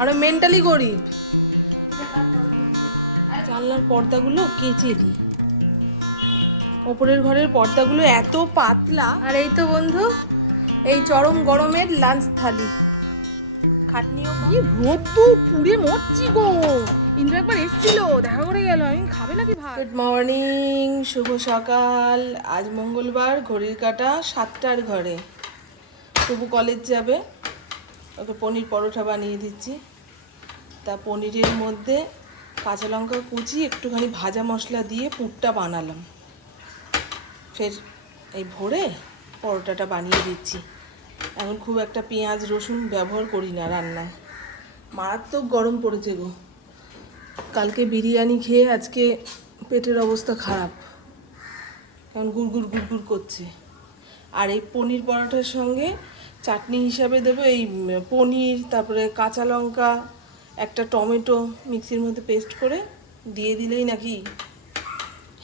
আর mentally গরিব। জানলার পর্দাগুলো কেচে দিই, ওপরের ঘরের পর্দাগুলো এত পাতলা। আর এই তো বন্ধু, এই চরম গরমের লাঞ্চ থালি। খাটনিও কি রোদ তো পুড়ে মরছি গো। ইন্দ্র একবার এসেছিল, দেখা করে গেল। আমি খাবে নাকি ভাত? গুড মর্নিং, শুভ সকাল। আজ মঙ্গলবার, ঘড়ির কাঁটা 7টার ঘরে। শুভ কলেজ যাবে, ওকে পনির পরোটা বানিয়ে দিচ্ছি। তা পনিরের মধ্যে কাঁচা লঙ্কা কুচি, একটুখানি ভাজা মশলা দিয়ে পুরটা বানালাম। ফের এই ভোরে পরোটাটা বানিয়ে দিচ্ছি। এখন খুব একটা পেঁয়াজ রসুন ব্যবহার করি না রান্নায়, মারাত্মক গরম পড়েছে গো। কালকে বিরিয়ানি খেয়ে আজকে পেটের অবস্থা খারাপ, এখন গুড়গুড় গুড়গুড় করছে। আর এই পনির পরোটার সঙ্গে চাটনি হিসাবে দেবো এই পনির, তারপরে কাঁচা লঙ্কা, একটা টমেটো মিক্সির মধ্যে পেস্ট করে দিয়ে দিলেই নাকি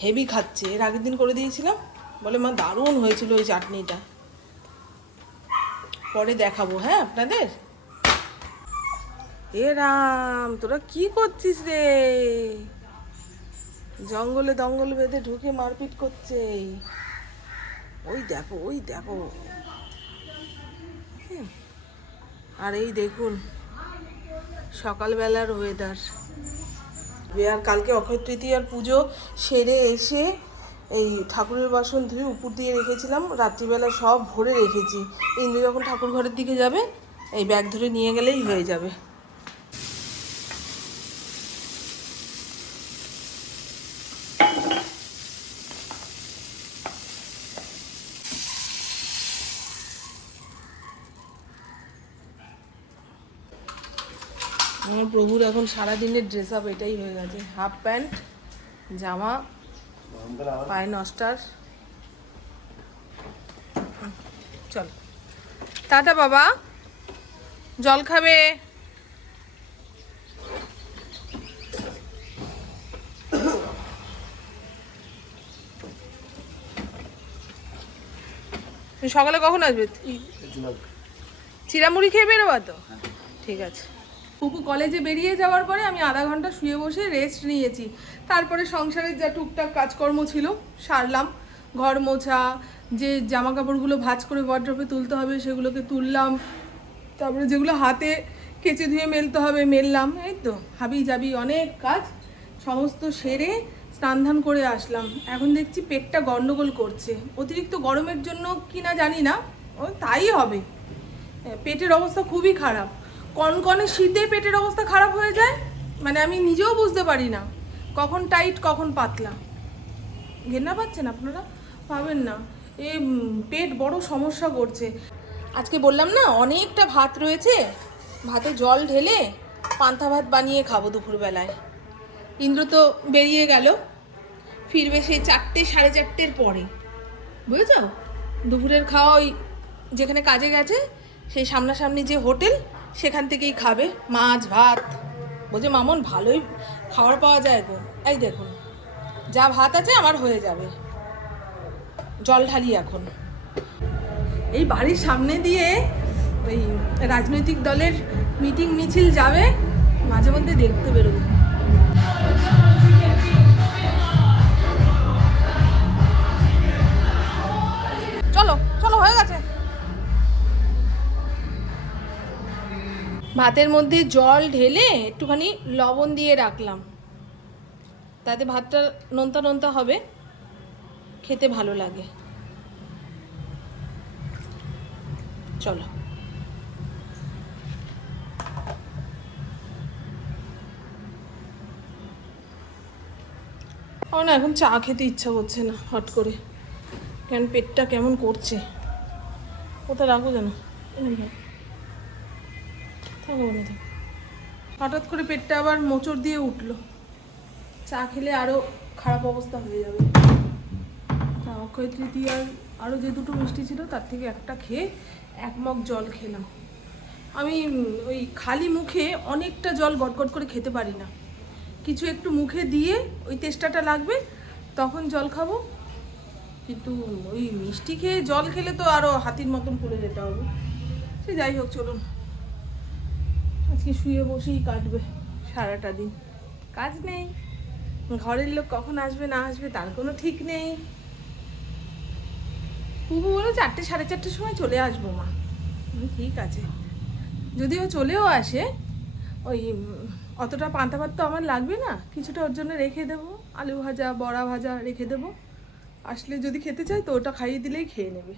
হেভি খাচ্ছে। এর আগের দিন করে দিয়েছিলাম, বলে মা দারুণ হয়েছিল ওই চাটনিটা। পরে দেখাবো হ্যাঁ আপনাদের। এ রাম, তোরা কি করছিস রে? জঙ্গলে দঙ্গল বেঁধে ঢুকে মারপিট করছে। ওই দেখো, ওই দেখো। আর এই দেখুন সকালবেলার ওয়েদার। আর কালকে অক্ষয় তৃতীয়ার পুজো সেরে এসে এই ঠাকুরের বাসন ধুয়ে উপর দিয়ে রেখেছিলাম, রাত্রিবেলা সব ভরে রেখেছি। ইন্দ্র যখন ঠাকুর ঘরের দিকে যাবে এই ব্যাগ ধরে নিয়ে গেলেই হয়ে যাবে। আমার প্রভুর এখন সারাদিনের ড্রেস আপ এটাই হয়ে গেছে, হাফ প্যান্ট, জামা, পায়ে নস্টার। চল টাটা বাবা, জল খাবে? তুমি সকালে কখন আসবে? চিড়ামুড়ি খেয়ে বেরোবা তো? ঠিক আছে। পুপু কলেজে বেরিয়ে যাওয়ার পরে আমি আধা ঘন্টা শুয়ে বসে রেস্ট নিয়েছি। তারপরে সংসারের যা টুকটাক কাজকর্ম ছিল সারলাম। ঘর মোছা, যে জামা কাপড়গুলো ভাঁজ করে ওয়ার্ড্রপে তুলতে হবে সেগুলোকে তুললাম, তারপরে যেগুলো হাতে কেচে ধুয়ে মেলতে হবে মেললাম। এই তো হাবি জাবি অনেক কাজ সমস্ত সেরে স্নান ধান করে আসলাম। এখন দেখছি পেটটা গন্ডগোল করছে, অতিরিক্ত গরমের জন্য কি না জানি না, ও তাই হবে। পেটের অবস্থা খুবই খারাপ, কনকনে শীতে পেটের অবস্থা খারাপ হয়ে যায়, মানে আমি নিজেও বুঝতে পারি না কখন টাইট কখন পাতলা। ঘেন্না পাচ্ছেন আপনারা? পাবেন না। এই পেট বড় সমস্যা করছে। আজকে বললাম না অনেকটা ভাত রয়েছে, ভাতে জল ঢেলে পান্তা ভাত বানিয়ে খাবো দুপুরবেলায়। ইন্দ্র তো বেরিয়ে গেল, ফিরবে সেই 4টে 4:30 পরে, বুঝেছ? দুপুরের খাওয়া ওই যেখানে কাজে গেছে সেই সামনাসামনি যে হোটেল সেখান থেকেই খাবে, মাছ ভাত। বলছে মামন ভালোই খাবার পাওয়া যায় গো। এই দেখুন যা ভাত আছে আমার হয়ে যাবে। জল ঢালি এখন। এই বাড়ির সামনে দিয়ে ওই রাজনৈতিক দলের মিটিং মিছিল যাবে, মাঝে মধ্যে দেখতে বেরোবো। চলো চলো, হয়ে গেছে। ভাতের মধ্যে জল ঢেলে একটুখানি লবণ দিয়ে রাখলাম, তাতে ভাতটা নোনতা নোনতা হবে, খেতে ভালো লাগে। চলো। আমার না এখন চা খেতে ইচ্ছা করছে না হট করে, কেন পেটটা কেমন করছে। কোথায় রাখবো যেন, থাকবো না থাকবো। হঠাৎ করে পেটটা আবার মোচড় দিয়ে উঠলো, চা খেলে আরও খারাপ অবস্থা হয়ে যাবে। অক্ষয় তৃতীয়ার আরও যে 2টো মিষ্টি ছিল তার থেকে একটা খেয়ে 1 মগ জল খেলাম। আমি ওই খালি মুখে অনেকটা জল গটগট করে খেতে পারি না, কিছু একটু মুখে দিয়ে ওই তেষ্টাটা লাগবে তখন জল খাবো। কিন্তু ওই মিষ্টি খেয়ে জল খেলে তো আরও হাতির মতন পড়ে যেতে হবে। সে যাই হোক, চলুন আজকে শুয়ে বসেই কাটবে সারাটা দিন, কাজ নেই, ঘরের লোক কখন আসবে না আসবে তার কোনো ঠিক নেই। পুবু বলো 4টে 4:30টার সময় চলে আসবো মা। ঠিক আছে, যদিও চলেও আসে ওই অতটা পান্তা ভাত তো আমার লাগবে না, কিছুটা ওর জন্য রেখে দেবো, আলু ভাজা বড়া ভাজা রেখে দেবো, আসলে যদি খেতে চায় তো ওটা খাইয়ে দিলেই খেয়ে নেবে।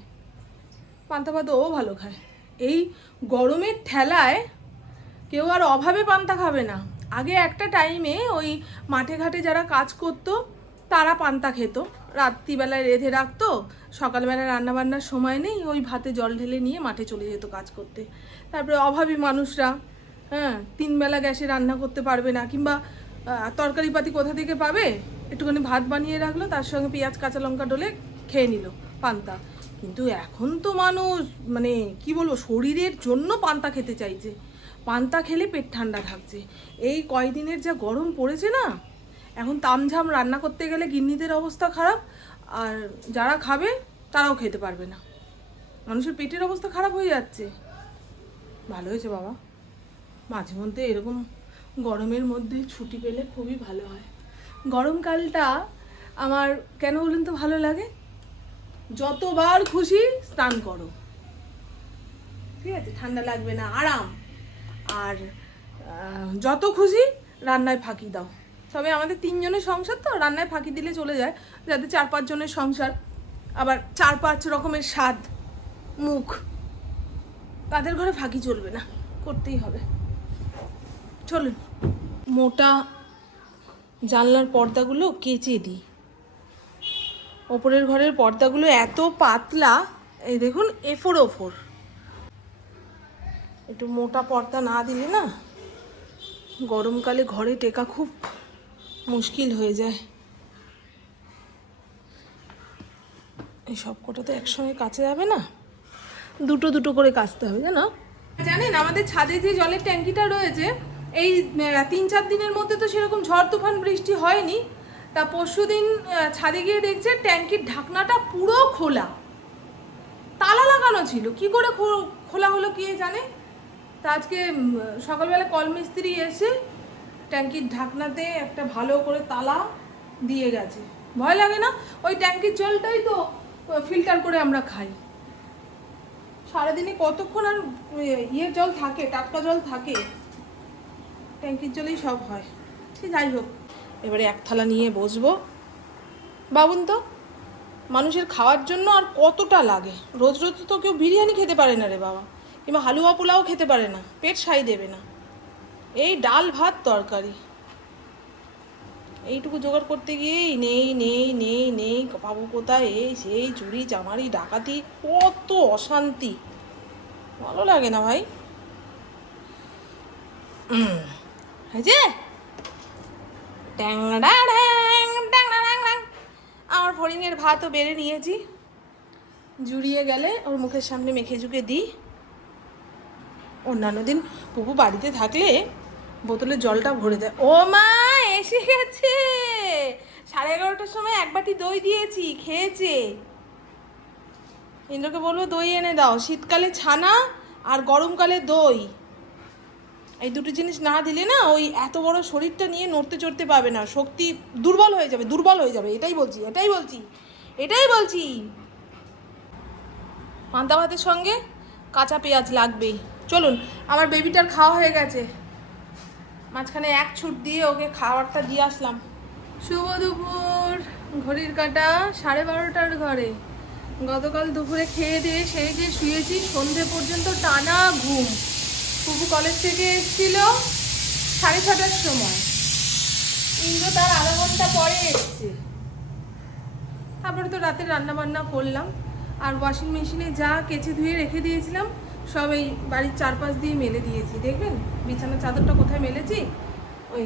পান্তা ভাত ও ভালো খায়। এই গরমের ঠেলায় কেউ আর অভাবে পান্তা খাবে না। আগে একটা টাইমে ওই মাঠে ঘাটে যারা কাজ করতো তারা পান্তা খেত, রাত্রিবেলায় রেঁধে রাখতো, সকালবেলা রান্নাবান্নার সময় নেই, ওই ভাতে জল ঢেলে নিয়ে মাঠে চলে যেত কাজ করতে। তারপরে অভাবী মানুষরা, হ্যাঁ, 3 বেলা গ্যাসে রান্না করতে পারবে না, কিংবা তরকারিপাতি কোথা থেকে পাবে, একটুখানি ভাত বানিয়ে রাখলো, তার সঙ্গে পেঁয়াজ কাঁচা লঙ্কা ডলে খেয়ে নিল পান্তা। কিন্তু এখন তো মানুষ মানে কি বলবো, শরীরের জন্য পান্তা খেতে চাইছে, পান্তা খেলে পেট ঠান্ডা থাকছে। এই কয়দিনের যা গরম পড়েছে না, এখন তামঝাম রান্না করতে গেলে গিন্নিদের অবস্থা খারাপ, আর যারা খাবে তারাও খেতে পারবে না, মানুষের পেটের অবস্থা খারাপ হয়ে যাচ্ছে। ভালো হয়েছে বাবা, মাঝে মধ্যে এরকম গরমের মধ্যে ছুটি পেলে খুবই ভালো হয়। গরমকালটা আমার কেন বলুন তো ভালো লাগে, যতবার খুশি স্নান করো, ঠিক আছে, ঠান্ডা লাগবে না, আরাম। আর যত খুশি রান্নায় ফাঁকি দাও। তবে আমাদের 3 জনের সংসার তো রান্নায় ফাঁকি দিলে চলে যায়, যাতে 4-5 জনের সংসার, আবার 4-5 রকমের স্বাদ মুখ, তাদের ঘরে ফাঁকি চলবে না, করতেই হবে। চলুন মোটা জানলার পর্দাগুলো কেচে দিই। ওপরের ঘরের পর্দাগুলো এত পাতলা, এই দেখুন A4 O4, একটু মোটা পর্দা না দিলে না গরমকালে ঘরে টেকা খুব মুশকিল হয়ে যায়। এই সব কটা তো একসঙ্গে কাচা যাবে না, দুটো দুটো করে কাচতে হবে, জানো। জানেন আমাদের ছাদে যে জলের ট্যাঙ্কিটা রয়েছে, এই 3-4 দিনের মধ্যে তো সেরকম ঝড় তুফান বৃষ্টি হয়নি, তা পরশুদিন ছাদে গিয়ে দেখছে ট্যাঙ্কির ঢাকনাটা পুরো খোলা, তালা লাগানো ছিল, কি করে খোলা হলো কে জানে। তা আজকে সকালবেলা কল মিস্ত্রি এসে ট্যাঙ্কির ঢাকনাতে একটা ভালো করে তালা দিয়ে গেছে। ভয় লাগে না? ওই ট্যাঙ্কির জলটাই তো ফিল্টার করে আমরা খাই। সারাদিনে কতক্ষণ আর ইয়ের জল থাকে, টাটকা জল থাকে, ট্যাঙ্কির জলেই সব হয়। সে যাই হোক, এবারে 1 থালা নিয়ে বসবো। বাবুন তো মানুষের খাওয়ার জন্য আর কতটা লাগে, রোজ রোজ তো কেউ বিরিয়ানি খেতে পারে না রে বাবা, কিংবা হালুয়া পোলাও খেতে পারে না, পেট সাই দেবে না। এই ডাল ভাত তরকারি এইটুকু জোগাড় করতে গিয়েই নেই নেই নেই নেই পাবো কোথায়, এই সেই চুরি চামারি ডাকাতি, কত অশান্তি, ভালো লাগে না ভাই। হয়েছে আমার ফড়িংয়ের ভাতও বেড়ে নিয়েছি, জুড়িয়ে গেলে ওর মুখের সামনে মেখে ঝুঁকে দিই। অন্যান্য দিন পুপু বাড়িতে থাকলে বোতলে জলটা ভরে দেয়। ও মা এসে গেছে, 11:30টার সময় 1 বাটি দই দিয়েছি, খেয়েছে। ইন্দ্রকে বলবো দই এনে দাও, শীতকালে ছানা আর গরমকালে দই, এই দুটো জিনিস না দিলে না ওই এত বড় শরীরটা নিয়ে নড়তে চড়তে পাবে না, শক্তি দুর্বল হয়ে যাবে, দুর্বল হয়ে যাবে, এটাই বলছি এটাই বলছি এটাই বলছি। পান্তা ভাতের সঙ্গে কাঁচা পেঁয়াজ লাগবেই। চলুন, আমার বেবিটার খাওয়া হয়ে গেছে, মাঝখানে 1 ছুট দিয়ে ওকে খাবারটা দিয়ে আসলাম। শুভ দুপুর, ঘড়ির কাঁটা 12:30টার ঘরে। গতকাল দুপুরে খেয়ে দিয়ে সেই যে শুয়েছি, সন্ধে পর্যন্ত টানা ঘুম। পুপু কলেজ থেকে এসেছিল 6:30টার সময়, ইন্দ্র তার আধা ঘন্টা পরে এসছে। তারপরে তো রাতে রান্না বান্না করলাম, আর ওয়াশিং মেশিনে যা কেচে ধুয়ে রেখে দিয়েছিলাম সব এই বাড়ির চারপাশ দিয়ে মেলে দিয়েছি। দেখবেন বিছানার চাদরটা কোথায় মেলেছি, ওই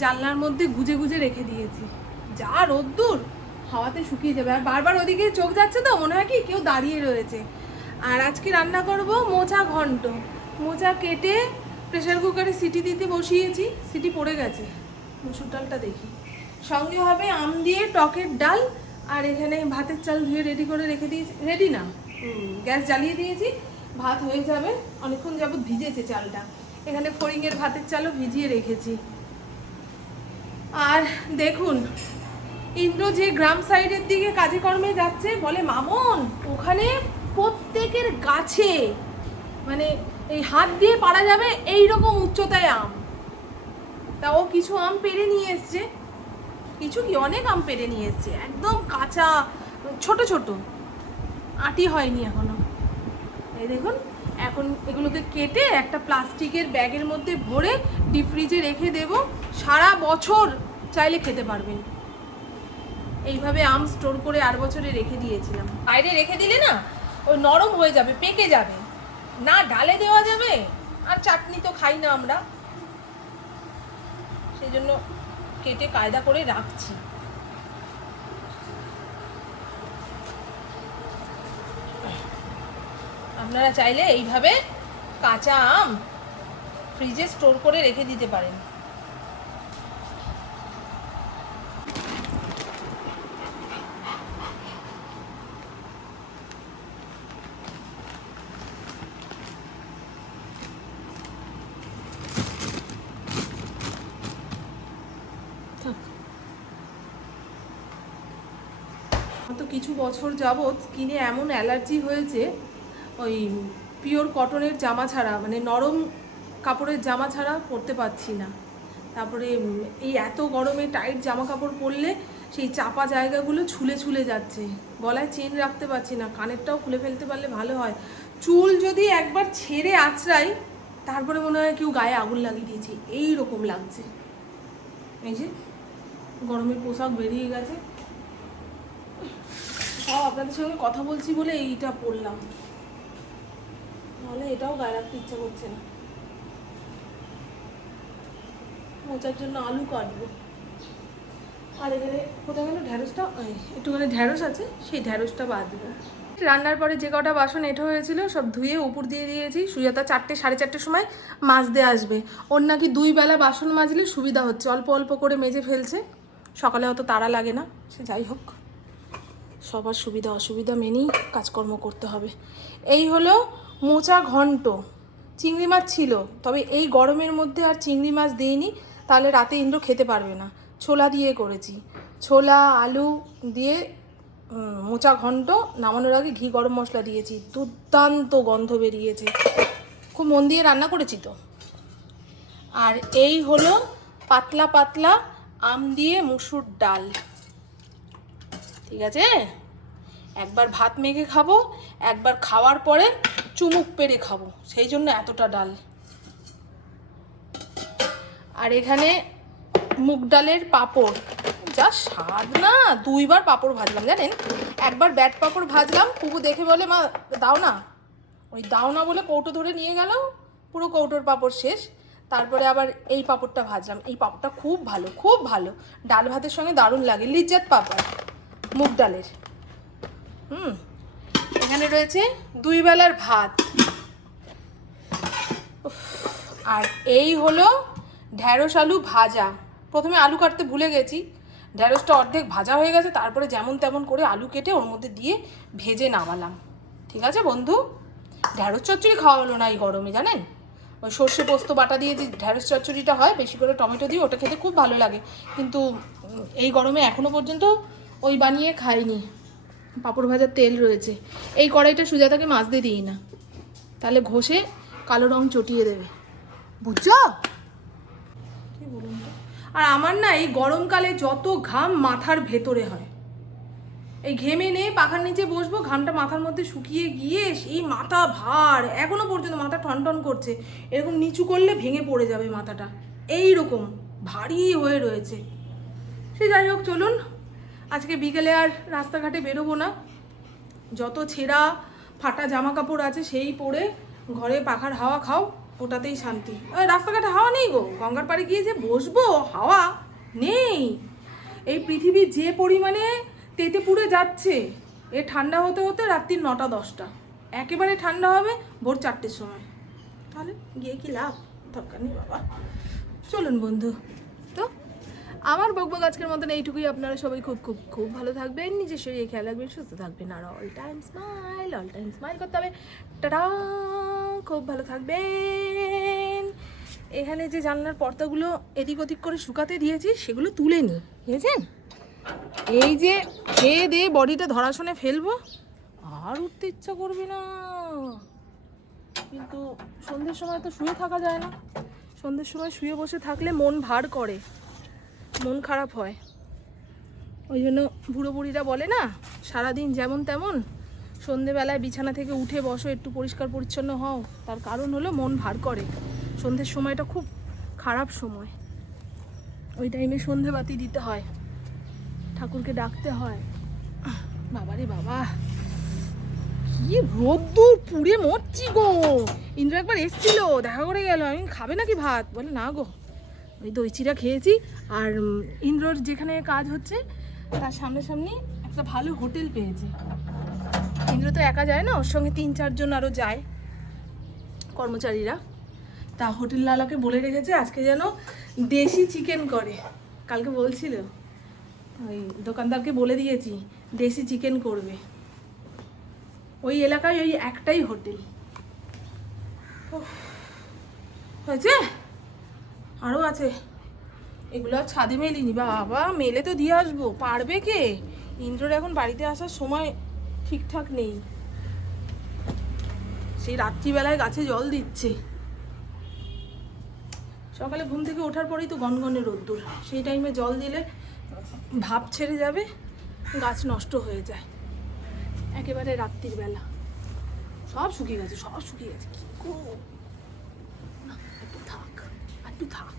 জানলার মধ্যে গুজে গুজে রেখে দিয়েছি, যা রোদ্দুর হাওয়াতে শুকিয়ে যাবে। আর বারবার ওদিকে চোখ যাচ্ছে তো মনে হয় কি কেউ দাঁড়িয়ে রয়েছে। আর আজকে রান্না করব মোচা ঘন্ট। মোচা কেটে প্রেসার কুকারে সিটি দিতে বসিয়েছি, সিটি পড়ে গেছে। মুসুর ডালটা দেখি, সঙ্গে হবে আম দিয়ে টকের ডাল, আর এখানে ভাতের চাল ধুয়ে রেডি করে রেখে দিয়েছি, রেডি না গ্যাস জ্বালিয়ে দিয়েছি, ভাত হয়ে যাবে, অনেকক্ষণ যাবত ভিজেছে চালটা। এখানে ফড়িংয়ের ভাতের চালও ভিজিয়ে রেখেছি। আর দেখুন, ইন্দ্র যে গ্রাম সাইডের দিকে কাজে কর্মে যাচ্ছে, বলে মামন ওখানে প্রত্যেকের গাছে মানে এই হাত দিয়ে পাড়া যাবে এই রকম উচ্চতায় আম। তা ও কিছু আম পেড়ে নিয়ে এসছে, কিছু কি অনেক আম পেড়ে নিয়ে এসছে, একদম কাঁচা ছোট ছোট, আটি হয়নি এখনো। এই দেখুন, এখন এগুলোকে কেটে একটা প্লাস্টিকের ব্যাগের মধ্যে ভরে ডিপ ফ্রিজে রেখে দেব, সারা বছর চাইলে খেতে পারবেন। এইভাবে আম স্টোর করে 8 বছরে রেখে দিয়েছিলাম। বাইরে রেখে দিলে না ওই নরম হয়ে যাবে, পেকে যাবে, না ডালে দেওয়া যাবে, আর চাটনি তো খাই না আমরা, সেই জন্য কেটে কায়দা করে রাখছি। আপনারা চাইলে এইভাবে কাঁচা আম ফ্রিজে স্টোর করে রেখে দিতে পারেন। তো কিছু বছর যাবৎ স্কিনে এমন অ্যালার্জি হয়েছে, ওই পিওর কটনের জামা ছাড়া, মানে নরম কাপড়ের জামা ছাড়া পরতে পারছি না। তারপরে এই এত গরমে টাইট জামা কাপড় পরলে সেই চাপা জায়গাগুলো ছুলে ছুলে যাচ্ছে, গলায় চেন রাখতে পারছি না, কানেরটাও খুলে ফেলতে পারলে ভালো হয়। চুল যদি একবার ছেড়ে আঁচড়াই তারপরে মনে হয় কেউ গায়ে আগুন লাগিয়ে দিয়েছে, এই রকম লাগছে। এই যে গরমের পোশাক বেরিয়ে গেছে, তাও আপনাদের সঙ্গে কথা বলছি বলে এইটা পরলাম, নাহলে এটাও গায়ে রাখতে ইচ্ছা করছে না। মোচার জন্য আলু কাটবো। আর এখানে কোথায় গেল ঢ্যাঁড়সটা, একটুখানি ঢ্যাঁড়স আছে, সেই ঢ্যাঁড়সটা বাঁধবো। রান্নার পরে যে কটা বাসন এঁটো হয়েছিল সব ধুয়ে উপর দিয়ে দিয়েছি। সুজাতা 4টে 4:30 সময় মাজতে আসবে। ওর নাকি 2 বেলা বাসন মাজলে সুবিধা হচ্ছে, অল্প অল্প করে মেজে ফেলছে, সকালে অত তাড়া লাগে না। সে যাই হোক, সবার সুবিধা অসুবিধা মেনেই কাজকর্ম করতে হবে। এই হলো মোচা ঘন্ট। চিংড়ি মাছ ছিল, তবে এই গরমের মধ্যে আর চিংড়ি মাছ দিইনি, তাহলে রাতে ইন্দ্র খেতে পারবে না। ছোলা দিয়ে করেছি, ছোলা আলু দিয়ে মোচা ঘন্ট। নামানোর আগে ঘি গরম মশলা দিয়েছি, দুর্দান্ত গন্ধ বেরিয়েছে, খুব মন দিয়ে রান্না করেছি তো। আর এই হলো পাতলা পাতলা আম দিয়ে মুসুর ডাল। ঠিক আছে, একবার ভাত মেখে খাবো, একবার খাওয়ার পরে চুমুক পেরে খাবো, সেই জন্য এতটা ডাল। আর এখানে মুগ ডালের পাঁপড়, যা স্বাদ না, 2বার পাঁপড় ভাজলাম জানেন। একবার ব্যাট পাঁপড় ভাজলাম, কুকু দেখে বলে মা দাও না, ওই দাও না বলে কৌটো ধরে নিয়ে গেল, পুরো কৌটোর পাঁপড় শেষ। তারপরে আবার এই পাঁপড়টা ভাজলাম, এই পাঁপড়টা খুব ভালো, খুব ভালো, ডাল ভাতের সঙ্গে দারুণ লাগে, লিজ্জাত পাঁপড় মুগ ডালের। এখানে রয়েছে 2 বেলার ভাত। আর এই হলো ঢ্যাঁড়স আলু ভাজা। প্রথমে আলু কাটতে ভুলে গেছি, ঢ্যাঁড়সটা অর্ধেক ভাজা হয়ে গেছে, তারপরে যেমন তেমন করে আলু কেটে ওর মধ্যে দিয়ে ভেজে নামালাম। ঠিক আছে বন্ধু, ঢ্যাঁড়স চচ্চড়ি খাওয়া হলো না এই গরমে জানেন। ওই সর্ষে পোস্ত বাটা দিয়ে যে ঢ্যাঁড়স চচ্চড়িটা হয়, বেশি করে টমেটো দিয়ে, ওটা খেতে খুব ভালো লাগে, কিন্তু এই গরমে এখনও পর্যন্ত ওই বানিয়ে খাইনি। পাঁপড় ভাজার তেল রয়েছে, এই কড়াইটা সুজাতাকে মাজতে দিই না, তাহলে ঘষে কালো রং চটিয়ে দেবে, বুঝছো? কি বলুন তো। আর আমার না এই গরমকালে যত ঘাম মাথার ভেতরে হয়, এই ঘেমে নেই পাখার নিচে বসবো, ঘামটা মাথার মধ্যে শুকিয়ে গিয়ে সেই মাথা ভার, এখনো পর্যন্ত মাথা টনটন করছে, এরকম নিচু করলে ভেঙে পড়ে যাবে মাথাটা, এই রকম ভারী হয়ে রয়েছে। সে যাই হোক, চলুন আজকে বিকেলে আর রাস্তাঘাটে বেরোবো না, যত ছেঁড়া ফাটা জামা কাপড় আছে সেই পরে ঘরে পাখার হাওয়া খাও, ওটাতেই শান্তি। রাস্তাঘাটে হাওয়া নেই গো, গঙ্গার পাড়ে গিয়ে যে বসবো, হাওয়া নেই। এই পৃথিবী যে পরিমাণে তেতে পুড়ে যাচ্ছে, এ ঠান্ডা হতে হতে রাত্রির 9টা-10টা, একেবারে ঠান্ডা হবে ভোর 4টের সময়, তাহলে গিয়ে কি লাভ, দরকার নেই বাবা। চলুন বন্ধু, তো আমার বকবক আজকের মতন এইটুকুই। আপনারা সবাই খুব খুব খুব ভালো থাকবেন, নিজের শরীরে খেয়াল রাখবেন, সুস্থ থাকবেন, আর অল টাইম স্মাইল করতে হবে। টাটা, খুব ভালো থাকবেন। এখানে যে জানলার পর্দাগুলো এদিক ওদিক করে শুকাতে দিয়েছি সেগুলো তুলে নিই, বুঝেছেন? এই যে খেয়ে দিয়ে বডিটা ধরাশোনে ফেলবো, আর উঠতে ইচ্ছা করবে না। কিন্তু সন্ধ্যের সময় তো শুয়ে থাকা যায় না। সন্ধ্যের সময় শুয়ে বসে থাকলে মন ভার করে, মন খারাপ হয়। ওই জন্য বুড়ো বুড়িরা বলে না, সারাদিন যেমন তেমন, সন্ধেবেলায় বিছানা থেকে উঠে বসো, একটু পরিষ্কার পরিচ্ছন্ন হও। তার কারণ হলো মন ভার করে। সন্ধ্যের সময়টা খুব খারাপ সময়। ওই টাইমে সন্ধে বাতি দিতে হয়, ঠাকুরকে ডাকতে হয়। বাবারে বাবা, কি রোদ্দুর, পুড়ে মরছি গো। ইন্দ্র একবার এসছিল, দেখা করে গেল। আমি খাবে নাকি ভাত? বলে না গো, ওই দই চিড়া খেয়েছি। আর ইন্দ্রর যেখানে কাজ হচ্ছে তার সামনাসামনি একটা ভালো হোটেল পেয়েছে। ইন্দ্র তো একা যায় না, ওর সঙ্গে 3-4 জন আরও যায় কর্মচারীরা। তা হোটেলওয়ালাকে বলে রেখেছে আজকে যেন দেশি চিকেন করে। কালকে বলছিল, ওই দোকানদারকে বলে দিয়েছি দেশি চিকেন করবে। ওই এলাকায় ওই একটাই হোটেল। হয়েছে, আরও আছে। এগুলো আর ছাদে মেলিনি। বাবা, মেলে তো দিয়ে আসবো, পারবে কে? ইন্দ্রর এখন বাড়িতে আসার সময় ঠিকঠাক নেই। সেই রাত্রিবেলায় গাছে জল দিচ্ছে। সকালে ঘুম থেকে ওঠার পরেই তো গনগনে রোদ্দুর। সেই টাইমে জল দিলে ভাপ ছেড়ে যাবে, গাছ নষ্ট হয়ে যায়। একেবারে রাত্রির বেলা সব শুকিয়ে গেছে, সব শুকিয়ে গেছে। কি করবো? না, একটু থাক, একটু থাক,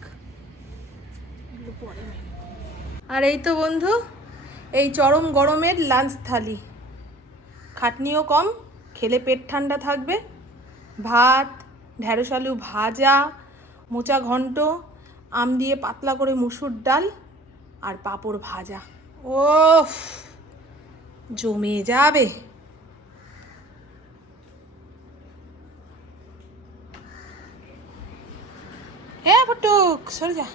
এগুলো পরে মেলে। আর এই তো বন্ধু, এই চরম গরমের লাঞ্চ থালি। খাটনিও কম, খেলে পেট ঠান্ডা থাকবে। ভাত, ঢ্যাঁড়স আলু ভাজা, মোচা ঘন্ট, আম দিয়ে পাতলা করে মুসুর ডাল আর পাঁপড় ভাজা। ওফ, জমে যাবে। হ্যাঁ ফুটুক, সরে যা।